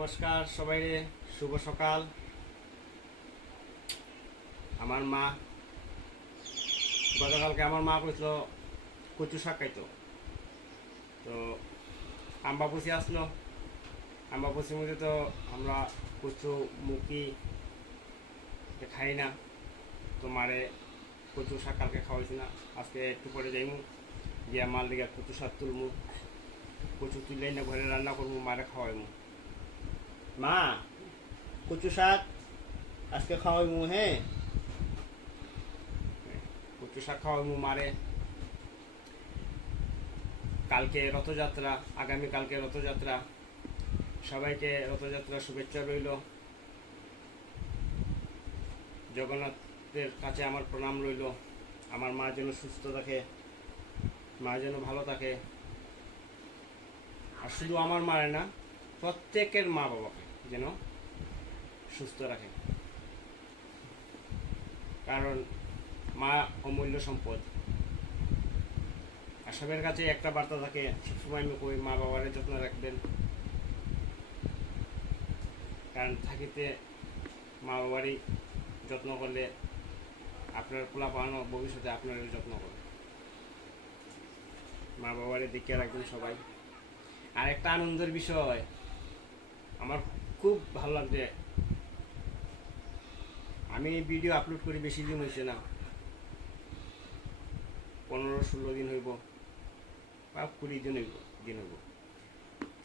নমস্কার সবাই, শুভ সকাল। আমার মা গতকালকে কইছিল কচু শাক খাইতো, তো আম্বাবুসি আসলো। আম্বাবুসির মধ্যে তো আমরা কচু মুখি খাই না, তো মারে কচু শাক কালকে খাওয়াইছি না। আজকে একটু পরে যাইমু গিয়া মার লিগে কচু শাক তুলমু, কচু তুললেই না ঘরে রান্না করবো, মারে খাওয়াইমু। মা, কচু শাক আজকে খাওয়াইমু। হ্যাঁ, কচু শাক খাওয়াইমু মারে। কালকে রথযাত্রা, আগামীকালকে রথযাত্রা। সবাইকে রথযাত্রার শুভেচ্ছা রইল। জগন্নাথের কাছে আমার প্রণাম রইল। আমার মা যেন সুস্থ থাকে, মা যেন ভালো থাকে। আর শুধু আমার মারে না, প্রত্যেকের মা বাবাকে যেন সুস্থ রাখে, কারণ মা অমূল্য সম্পদ। আর সবের কাছে একটা বার্তা থাকে, সবসময় আমি কই মা বাবার যত্ন রাখবেন, কারণ থাকিতে মা বাবারই যত্ন করলে আপনার পোলা পাওয়ানো ভবিষ্যতে আপনারই যত্ন করবে। মা বাবারই দেখে রাখবেন সবাই। আর একটা আনন্দের বিষয়, আমার খুব ভালো লাগছে, আমি ভিডিও আপলোড করি বেশি দিন হয়েছে না, 15-16 দিন হইব বা 20 দিন হইব।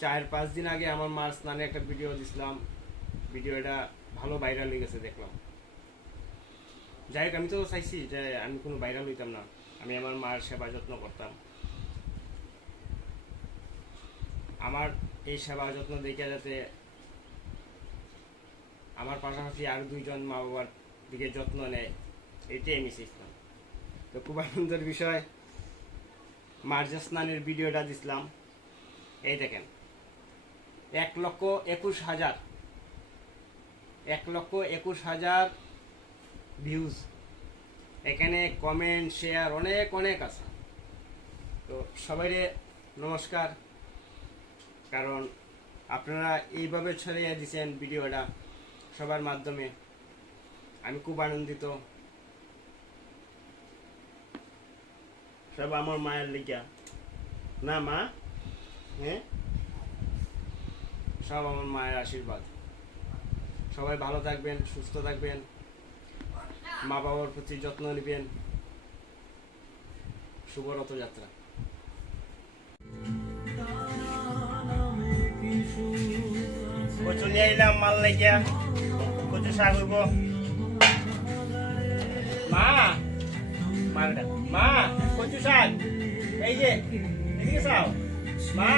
4-5 দিন আগে আমার মার স্নানে একটা ভিডিও দিছিলাম, ভিডিওটা ভালো ভাইরাল হয়ে গেছে দেখলাম। যাই হোক, আমি তো চাইছি যে আমি কোনো ভাইরাল হইতাম না, আমি আমার মার সেবা যত্ন করতাম। আমার এই সেবা যত্ন দেখে যাতে আমার পাশাপাশি আর 2জন মা বাবার দিকে যত্ন নেয়, এটাই আমি শিখলাম। তো খুব আনন্দের বিষয়, মার যে স্নানের ভিডিওটা দিছিলাম, এই দেখেন 1,21,000 ভিউজ। এখানে কমেন্ট, শেয়ার অনেক অনেক আছে। তো সবাইরে নমস্কার, কারণ আপনারা এইভাবে ছড়িয়ে দিয়েছেন ভিডিওটা সবার মাধ্যমে, আমি খুব আনন্দিত। সব আমার মায়ের লিগা না মা, হ্যাঁ, সব আমার মায়ের আশীর্বাদ। সবাই ভালো থাকবেন, সুস্থ থাকবেন, মা বাবার প্রতি যত্ন নেবেন। শুভ রথযাত্রা। কচু নিয়ে এলাম মাল লাগিয়া, কচু শাক হইব। মা, মা কচু শাক এই যে, এদিকে চাও মা।